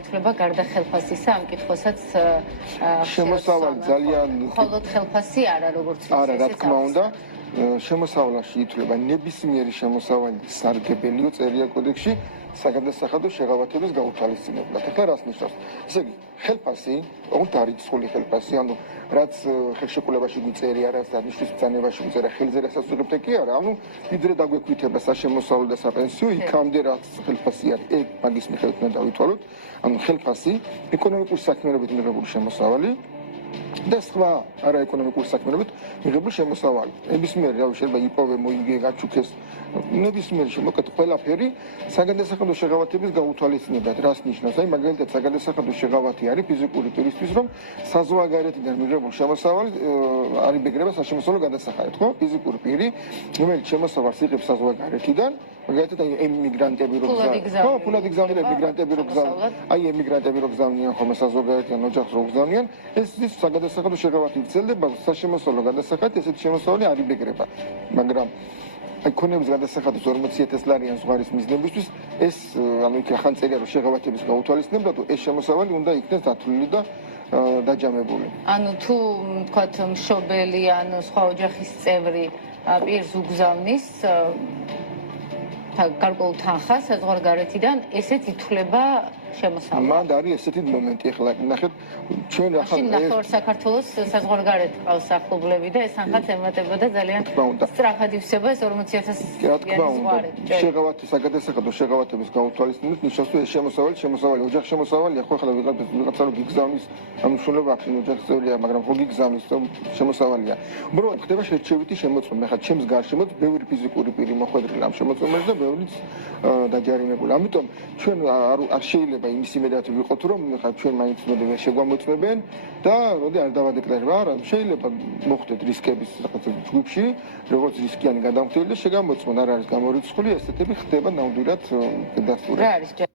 ითვლება გარდა ხელფასისა, ამ კითხვასაც შემოსავალი ძალიან მხოლოდ ხელფასი არა, როგორც ვიცი, არა, რა თქმა უნდა, შემოსავლაში ითვლება ნებისმიერი შემოსავალი სარგებელიო წერია კოდექსში საგადასახადო შეღავათების გაუთვალისწინებლად. ახლა რას ნიშნავს? ესე იგი, ხელფასი, ოღონდ არიცხოვრი ხელფასი, ანუ რაც ხელშეკრულებაში გვიწერია, რაც დანიშნვის ბრძანებაში გვიწერია, ხელზე რასაც ვიღებთ კი არა, ანუ დიდრე დაგვექვითება საშემოსავლო და საპენსიო, იქამდე რაც ხელფასი არის, ეგ მაგის მიხედვით უნდა დავითვალოთ. ანუ ხელფასი, ეკონომიკური საქმიანობით მიღებული შემოსავალი და სხვა არაეკონომიკური საქმიანობით მიღებული შემოსავალი. ნებისმიერი რავი შეიძლება იპოვე, მოიგე, გაჩუქეს, ნებისმიერი შემოკეთ ყველაფერი საგადასახადო შეღავათების გაუთვალისწინებლად. რას ნიშნავს? აი მაგალითად საგადასახადო შეღავათი არის ფიზიკური პირისთვის, რომ საზღვარგარეთიდან მიღებულ შემოსავალს არ იბეგრება საშემოსავლო გადასახადად, ხო? ფიზიკური პირი, რომელიც შემოსავალს იღებს საზღვარგარეთიდან, მაგალითად აი ემიგრანტები რო გზავნიან, ხო, ფულად იგზავნიან ემიგრანტები რო გზავნიან, აი ემიგრანტები რო გზავნიან ხომ საზღვარგარეთიდან ოჯახს რო გზავნიან, ეს ის საგადასახადო შეღავათი ვრცელდება საშემოსავლო გადასახადად, ესეთი შემოსავალი არ იბეგრება, მაგრამ აი ქონების გადასახადის 40,000 ლარიან ზღვარის მიზნებისთვის ეს ანუ იქ ახან წერია რომ შეღავათების გაუთვალისწინებლად ეს შემოსავალი უნდა იქნეს დათვლილი და დაჯამებული. ანუ თუ თქვათ მშობელი ან სხვა ოჯახის წევრი პირს უგზავნის გარკვეულ თანხას საზღვარგარეთიდან ესეც ითვლება შემოსავალი. მან არის ესეთი მომენტი, ახლა ნახეთ ჩვენ ახლა ნახევარ საქართველოს საზღვარგარეთ ყავს ახლობლები და ეს თანხაც ემატებოდა ძალიან სწრაფად ივსება ეს 40,000 რა თქმა უნდა შეღავათი საგადასახადო შეღავათების გაუთვალისწინებლად ნიშნავს რომ ეს შემოსავალი ოჯახ შემოსავალია ხო ახლა ვიღაცა რომ გიგზავნის ამ შულობა აქვს ოჯახის წევრია მაგრამ ხო გიგზავნის შემოსავალია უბრალოდ ხდება შერჩევითი შემოწმება ახლა ჩემს გარშემოც ბევრი ფიზიკური პირი მოხვედრილა ამ შემოწმებაში და ბევრიც დაჯარიმებული ამიტომ ჩვენ არ შეიძლება იმის იმედად ვიყოთ რომ ხა ჩვენ მაინც მოდები შეგვამოწმებენ და როდი არ დავადეკლარება არა შეიძლება მოხდეთ რისკების რაღაცა ჯგუფში როგორც რისკიანი გადამხდელი და შეგამოწმოთ არ არის გამორიცხული ესეთები ხდება ნამდვილად დასტურებით. რა არის